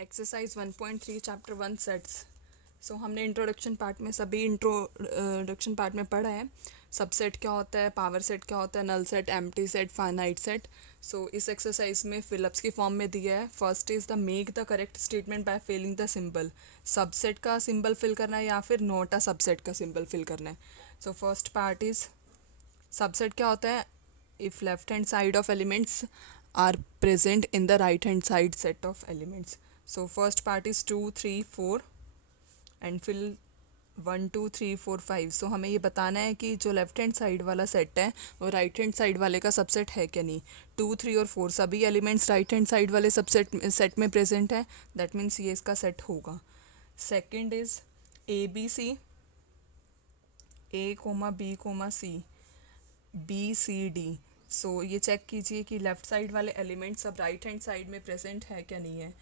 Exercise 1.3 chapter 1 sets. सो हमने introduction part में सभी इंट्रोडक्शन पार्ट में पढ़ा है सबसेट क्या होता है, पावर सेट क्या होता है, null set, empty set, finite set. So इस एक्सरसाइज में फिलअप्स की फॉर्म में दिया है। First is the make the correct statement by filling the symbol. Subset का सिंबल फिल करना है या फिर नॉट अ सबसेट का सिंबल फिल करना है। So first part is subset क्या होता है, if left hand side of elements are present in the right hand side set of elements. So first part is 2 3 4 and fill 1 2 3 4 5. So हमें ये बताना है कि जो लेफ्ट हैंड साइड वाला सेट है वो राइट हैंड साइड वाले का सबसेट है क्या नहीं। 2 3 और 4 सभी एलिमेंट्स राइट हैंड साइड वाले सबसेट सेट में प्रेजेंट है, दैट मीन्स ये इसका सेट होगा। Second is A B C, A comma B comma C, B C D. So ये चेक कीजिए कि लेफ्ट साइड वाले एलिमेंट सब राइट हैंड साइड में प्रेजेंट है क्या नहीं है।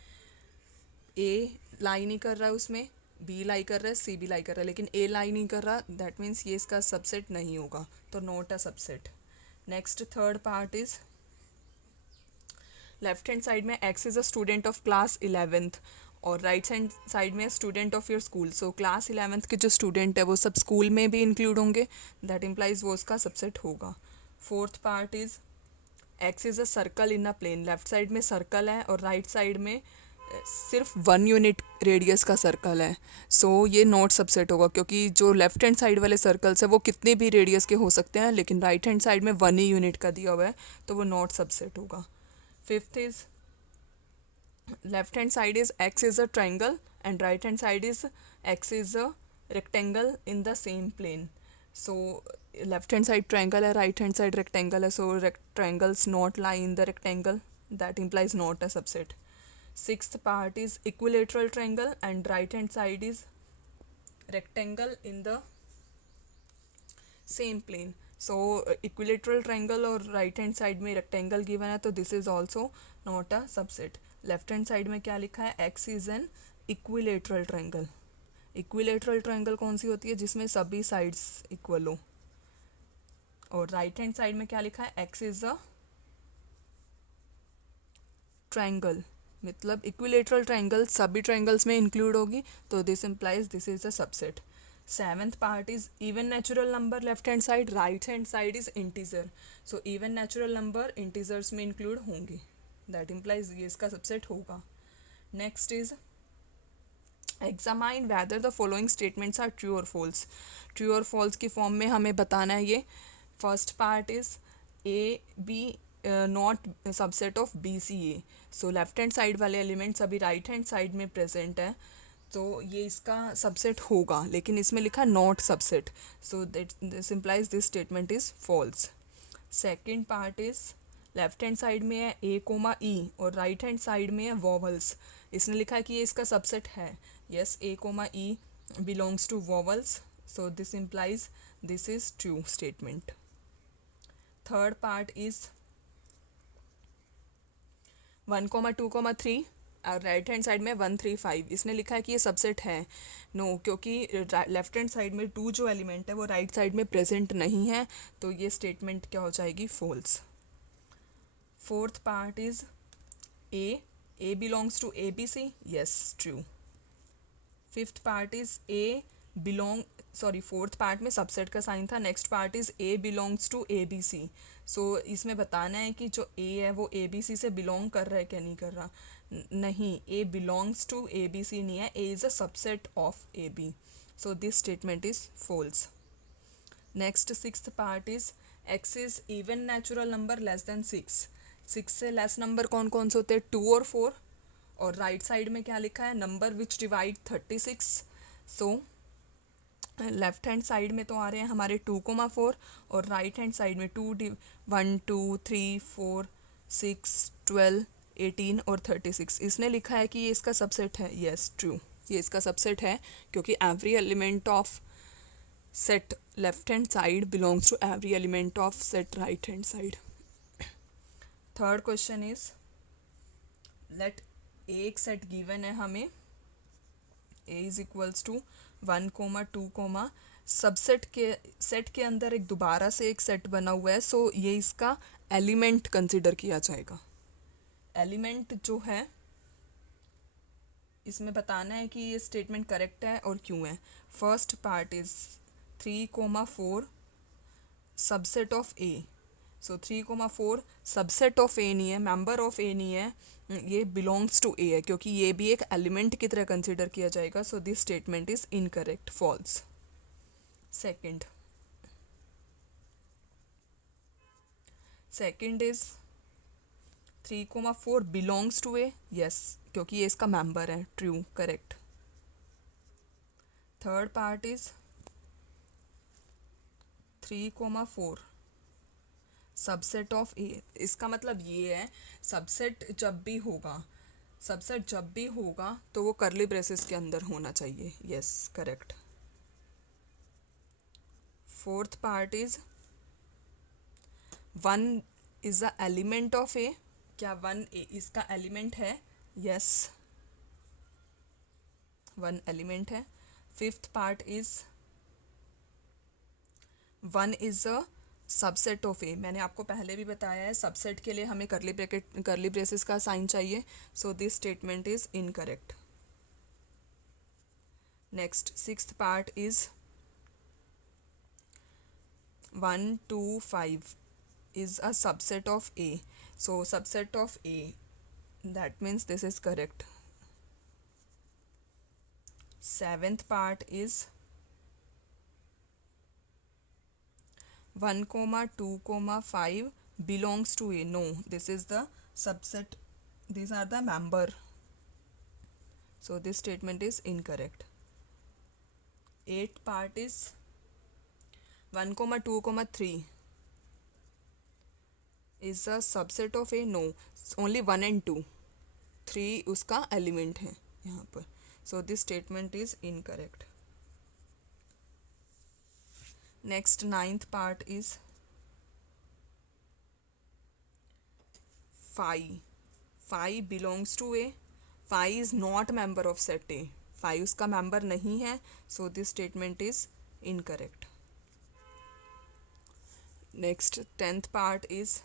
ए लाई नहीं कर रहा है उसमें, बी लाई कर रहा है, सी भी लाई कर रहा है, लेकिन ए लाई नहीं कर रहा, दैट मीन्स ये इसका सबसेट नहीं होगा, तो not a subset. Next third part is left hand side में X is a student of class 11th और राइट हैंड साइड में student of your school. So class 11th के जो स्टूडेंट है वो सब स्कूल में भी इंक्लूड होंगे, दैट इम्प्लाइज वो उसका सबसेट होगा। Fourth part is X is a circle in a plane. Left side में सर्कल है और राइट साइड में सिर्फ 1 यूनिट रेडियस का सर्कल है। सो ये नॉट सबसेट होगा, क्योंकि जो लेफ्ट हैंड साइड वाले सर्कल्स है वो कितने भी रेडियस के हो सकते हैं, लेकिन राइट हैंड साइड में 1 ही यूनिट का दिया हुआ है, तो वो नॉट सबसेट होगा। Fifth is left hand side is X is a triangle and right hand side is X is a rectangle in the same plane. So left hand side triangle है, right hand side rectangle है, so rectangles not lie in the rectangle, that implies not a subset. Sixth part is equilateral triangle and right hand side is rectangle in the same plane. So equilateral triangle और right hand side में rectangle given है, तो this is also not a subset. Left hand side में क्या लिखा है, x is an equilateral triangle. Equilateral triangle कौन सी होती है, जिसमें सभी साइड्स इक्वल हो। और राइट हैंड साइड में क्या लिखा है, एक्स इज अ ट्रायंगल, मतलब इक्विलेटरल ट्रायंगल सभी ट्रायंगल्स में इंक्लूड होगी, तो this implies this is a subset. Seventh part is even natural number left hand side, right hand side is integer. So even natural number integers में include होंगे, that implies ये इसका subset होगा। Next is examine whether the following statements are true और false. True और false की form में हमें बताना है ये। First part is A B not subset of B C A. So left hand side वाले एलिमेंट्स अभी राइट हैंड साइड में प्रेजेंट है, तो ये इसका सबसेट होगा, लेकिन इसमें लिखा not subset, so that this implies this statement is false. Second part is left hand side में है ए कोमा ई और राइट हैंड साइड में है वॉवल्स। इसने लिखा है कि ये इसका सबसेट है, yes, a comma e belongs to vowels, so this implies this is true statement. Third part is 1 2 3 और राइट हैंड साइड में 1 3 5। इसने लिखा है कि ये सबसेट है, नो, क्योंकि लेफ्ट हैंड साइड में 2 जो एलिमेंट है वो राइट साइड में प्रेजेंट नहीं है, तो ये स्टेटमेंट क्या हो जाएगी, false. Fourth part is A belongs to A B C, yes, true. Fifth part is A belong, sorry, fourth part में सबसेट का साइन था। Next part is A belongs to A B C. So इसमें बताना है कि जो ए है वो ए बी सी से बिलोंग कर रहा है क्या नहीं कर रहा। नहीं, A belongs to A B C नहीं है, A is a subset of A B, so this statement is false. Next sixth part is X is even natural number less than 6। 6 से लेस नंबर कौन कौन से होते हैं, 2 और 4। और राइट साइड में क्या लिखा है, number which divide 36। So left hand side में तो आ रहे हैं हमारे 2,4 और राइट हैंड साइड में 1 2 3 4 6 12 18 और 36। इसने लिखा है कि ये इसका सबसेट है, यस, ट्रू, ये इसका सबसेट है, क्योंकि every element of set left hand side belongs to every element of set right hand side. Third question is let एक सेट गिवन है हमें, A is equals to 1 2 subset के set के अंदर एक दोबारा से एक सेट बना हुआ है, सो ये इसका एलिमेंट कंसिडर किया जाएगा। एलिमेंट जो है इसमें बताना है कि ये स्टेटमेंट करेक्ट है और क्यों है। First part is 3,4 subset of A. So 3,4 subset of A नहीं है, मेंबर ऑफ ए नहीं है, ये बिलोंग्स टू ए है, क्योंकि ये भी एक एलिमेंट की तरह कंसिडर किया जाएगा। So this statement is incorrect, false. Second is 3,4 belongs to A, yes, क्योंकि ये इसका मेंबर है, true, correct. Third part is 3,4 subset of A. इसका मतलब ये है सबसेट जब भी होगा तो वो करली ब्रेसेस के अंदर होना चाहिए, yes, correct. Fourth part is 1 is the element of A. क्या 1 इसका एलिमेंट है? यस, 1 एलिमेंट है। Fifth part is 1 is a subset of A. मैंने आपको पहले भी बताया है सबसेट के लिए हमें करली ब्रेसेस का साइन चाहिए। सो this statement is incorrect. Next, sixth part is 1, 2, 5 is a subset of A. So subset of A, that means this is correct. Seventh part is 1, 2, 5 belongs to A. No, this is the subset. These are the member. So this statement is incorrect. Eighth part is 1, 2, 3 is a subset of A. No, only 1 and 2. 3 उसका element है यहाँ पर। So this statement is incorrect. Next, ninth part is 5. 5 belongs to A. 5 is not member of set A. 5 उसका member नहीं है, so this statement is incorrect. Next, 10th part is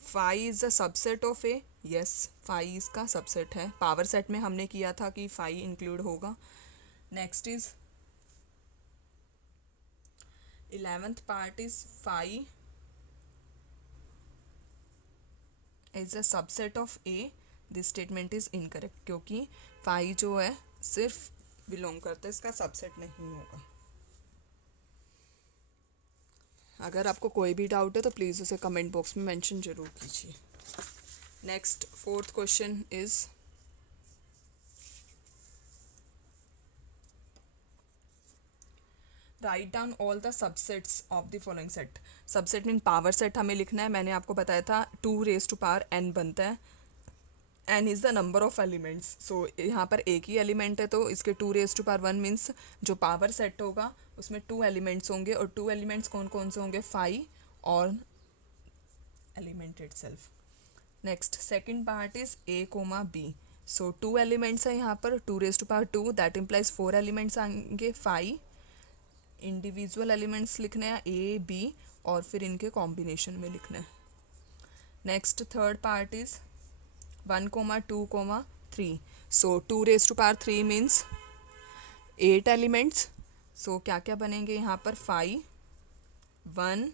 5 is a subset of A. Yes, 5 इसका subset है। Power set में हमने किया था कि 5 इंक्लूड होगा। Next is 11th part is 5 is a subset of A. This statement is incorrect, क्योंकि 5 जो है सिर्फ बिलोंग करता है, इसका सबसेट नहीं होगा। अगर आपको कोई भी डाउट है तो प्लीज़ उसे कमेंट बॉक्स में मेंशन जरूर कीजिए। Next, fourth question is write down all the subsets of the following set. Subset mean power set हमें लिखना है। मैंने आपको बताया था 2n बनता है। n is the number of elements. So यहाँ पर एक ही एलिमेंट है, तो इसके 2n मीन्स जो पावर सेट होगा उसमें 2 एलिमेंट्स होंगे, और 2 एलिमेंट्स कौन कौन से होंगे? 5 और element itself. Next, second part is a, b। So 2 elements है यहाँ पर, 2 दैट इम्प्लाइज 4 एलिमेंट्स आएंगे। 5 इंडिविजुअल एलिमेंट्स लिखने हैं a, b, और फिर इनके कॉम्बिनेशन में लिखना है। Next, third part is 1, 2, 3। सो 2 मीन्स 8 एलिमेंट्स। सो क्या क्या बनेंगे यहाँ पर? 5, 1,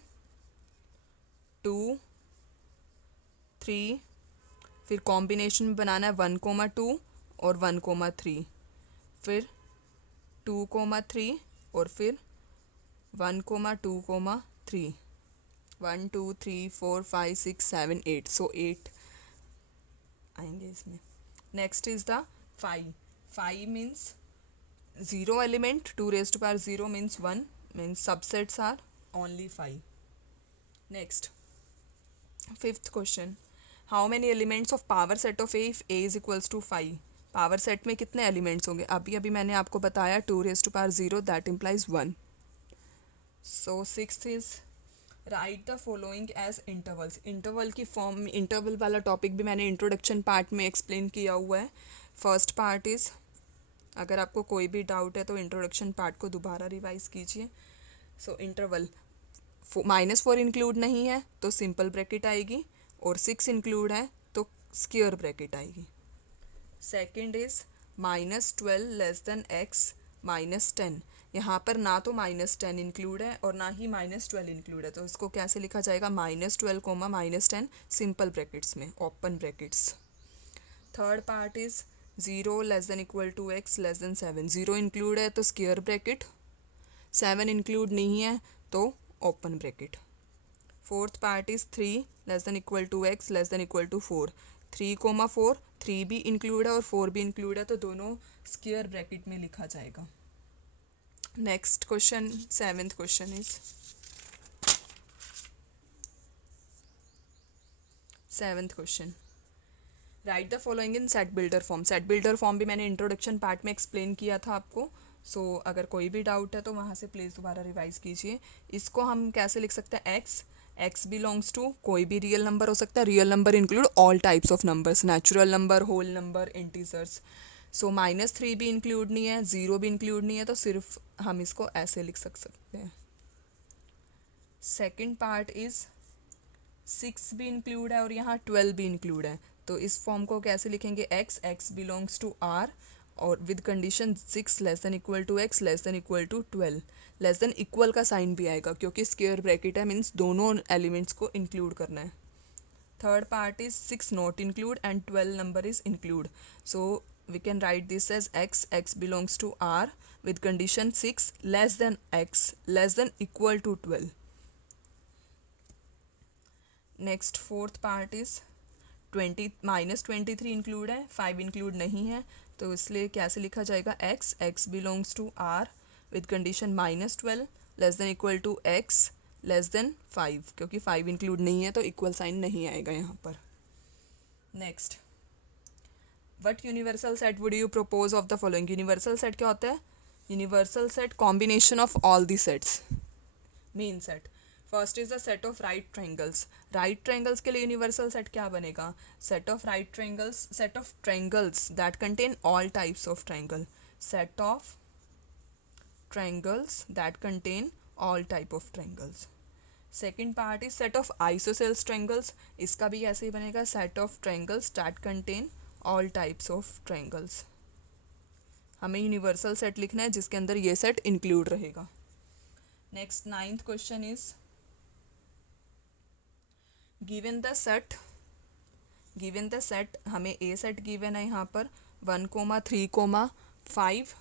2, 3, फिर कॉम्बिनेशन में बनाना है 1, 2 और 1, 3, फिर 2, 3 और फिर 1, 2, 3, 1, 2, 3, 4, 5, 6, 7, 8। सो 8 आएंगे इसमें। Next is the 5 means 0 element, 2 means 1, means subsets are only 5। Next, fifth question, how many elements of power set of A if A is equals to 5। Power set में कितने एलिमेंट्स होंगे? अभी मैंने आपको बताया 2 that implies 1। So sixth is write the following as intervals. Interval की form, interval वाला topic भी मैंने इंट्रोडक्शन पार्ट में एक्सप्लेन किया हुआ है। फर्स्ट पार्ट इज, अगर आपको कोई भी डाउट है तो इंट्रोडक्शन पार्ट को दोबारा रिवाइज कीजिए। सो इंटरवल, -4 इंक्लूड नहीं है तो सिंपल ब्रैकेट आएगी, और 6 इंक्लूड है तो स्क्वायर ब्रैकेट आएगी। Second is -12 less then x -10। यहाँ पर ना तो -10 इंक्लूड है और ना ही -12 इंक्लूड है, तो इसको कैसे लिखा जाएगा? -12 कोमा -10 सिंपल ब्रैकेट्स में, open brackets. Third part is 0 less than equal to x less than 7। 0 include है तो स्क्वायर ब्रैकेट, 7 इंक्लूड नहीं है तो open bracket. Fourth part is 3 less than equal to x less than equal to 4। 3,4, 3 भी include है और 4 भी include है, तो दोनों स्क्वायर ब्रैकेट में लिखा जाएगा। Next question, 7th question is, 7th question, right the following in set builder form. Set builder form भी मैंने इंट्रोडक्शन पार्ट में एक्सप्लेन किया था आपको, सो अगर कोई भी डाउट है तो वहाँ से प्लीज़ दोबारा रिवाइज कीजिए। इसको हम कैसे लिख सकते हैं? एक्स बिलोंग्स टू कोई भी रियल नंबर हो सकता है। Real number include all types of numbers, natural number, whole number, integers. So -3 भी इंक्लूड नहीं है, 0 भी इंक्लूड नहीं है, तो सिर्फ हम इसको ऐसे लिख सकते हैं। सेकेंड पार्ट इज 6 भी इंक्लूड है और यहाँ 12 भी इंक्लूड है, तो इस फॉर्म को कैसे लिखेंगे? एक्स बिलोंग्स टू आर और with condition 6 less than equal to X less than equal to 12। Less than equal का साइन भी आएगा क्योंकि स्क्वायर ब्रैकेट है, मीन्स दोनों एलिमेंट्स को इंक्लूड करना है। Third part is 6 not include and 12 number is include, so we can write this as x belongs to r with condition 6 less than x less than equal to 12. Next fourth part is 23 include है, 5 include नहीं है, तो इसलिए कैसे लिखा जाएगा? X belongs to R with condition -12 less than equal to X less than 5, क्योंकि 5 include नहीं है तो इक्वल साइन नहीं आएगा यहाँ पर। Next, what universal set would you purpose of the following. Universal set क्या होता है? Universal set combination of all the sets, main set. First is the set of right triangles. Right triangles के लिए universal set क्या बनेगा? Set of right triangles, set of triangles that contain all types of triangle, set of triangles that contain all type of triangles. Second part is set of isosceles triangles. इसका भी ऐसे ही बनेगा, set of triangles that contain all types of triangles. हमें universal set लिखना है जिसके अंदर ये सेट इंक्लूड रहेगा। Next 9th question is, given the set, हमें ए सेट गिवन है यहाँ पर 1,3,5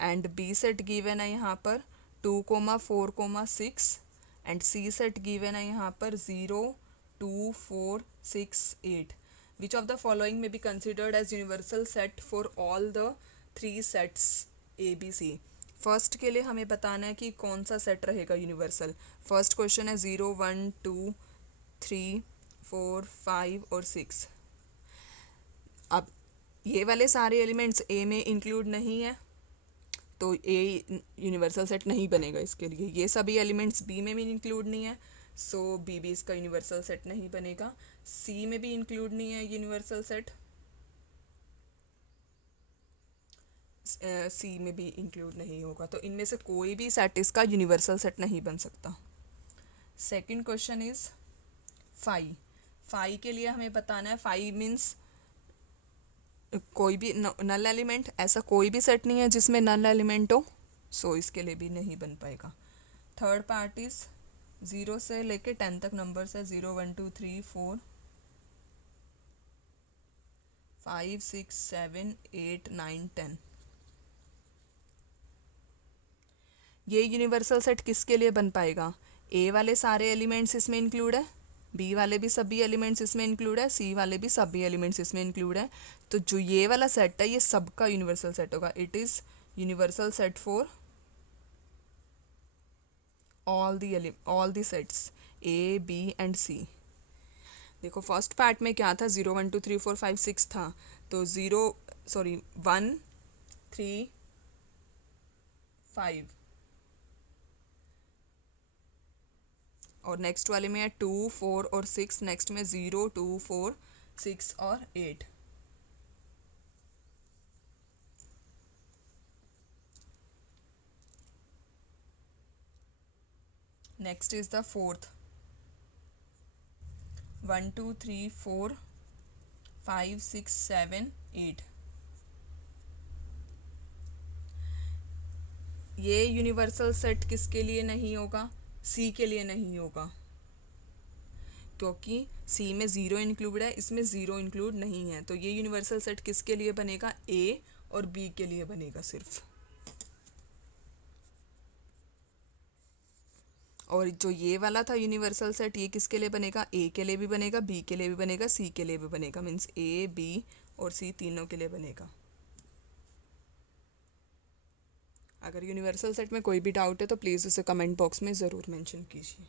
एंड बी सेट गिवन है यहाँ पर 2,4,6 एंड सी सेट गिवन है यहाँ पर 0, 2, 4, 6, 8। Which of the following may be considered as universal set for all the 3 sets A B C. First के लिए हमें बताना है कि कौन सा सेट रहेगा यूनिवर्सल। फर्स्ट क्वेश्चन है 0, 1, 2, 3, 4, 5 और 6। अब ये वाले सारे एलिमेंट्स ए में इंक्लूड नहीं है तो ए यूनिवर्सल सेट नहीं बनेगा इसके लिए। ये सभी एलिमेंट्स बी में भी इंक्लूड नहीं है, सो बी भी इसका यूनिवर्सल सेट नहीं बनेगा। सी में भी इंक्लूड नहीं है यूनिवर्सल सेट, सी में भी इंक्लूड नहीं होगा, तो इनमें से कोई भी सेट इसका यूनिवर्सल सेट नहीं बन सकता। सेकंड क्वेश्चन इज फाई के लिए हमें बताना है, फाई मीन्स कोई भी नल एलिमेंट, ऐसा कोई भी सेट नहीं है जिसमें नल एलिमेंट हो, सो इसके लिए भी नहीं बन पाएगा। थर्ड पार्ट इज 0 से लेके 10 तक नंबर्स है, 0, 1, 2, 3, 4, 5, 6, 7, 8, 9, 10। ये यूनिवर्सल सेट किसके लिए बन पाएगा? ए वाले सारे एलिमेंट्स इसमें इंक्लूड है, बी वाले भी सभी एलिमेंट्स इसमें इंक्लूड है, सी वाले भी सभी एलिमेंट्स इसमें इंक्लूड है, तो जो ये वाला सेट है ये सबका यूनिवर्सल सेट होगा। It is universal set for all the sets A, B and C. देखो फर्स्ट पार्ट में क्या था, 0, 1, 2, 3, 4, 5, 6 था, तो 1, 3, 5 और नेक्स्ट वाले में है 2, 4 और 6, नेक्स्ट में 0, 2, 4, 6 और 8। Next is the fourth, 1, 2, 3, 4, 5, 6, 7, 8। ये यूनिवर्सल सेट किसके लिए नहीं होगा? सी के लिए नहीं होगा, क्योंकि सी में ज़ीरो इंक्लूड है, इसमें ज़ीरो इंक्लूड नहीं है। तो ये यूनिवर्सल सेट किसके लिए बनेगा? ए और बी के लिए बनेगा सिर्फ। और जो ये वाला था यूनिवर्सल सेट, ये किसके लिए बनेगा? ए के लिए भी बनेगा, बी के लिए भी बनेगा, सी के लिए भी बनेगा। मीन्स ए, बी और सी तीनों के लिए बनेगा। अगर यूनिवर्सल सेट में कोई भी डाउट है तो प्लीज़ उसे कमेंट बॉक्स में ज़रूर मेंशन कीजिए।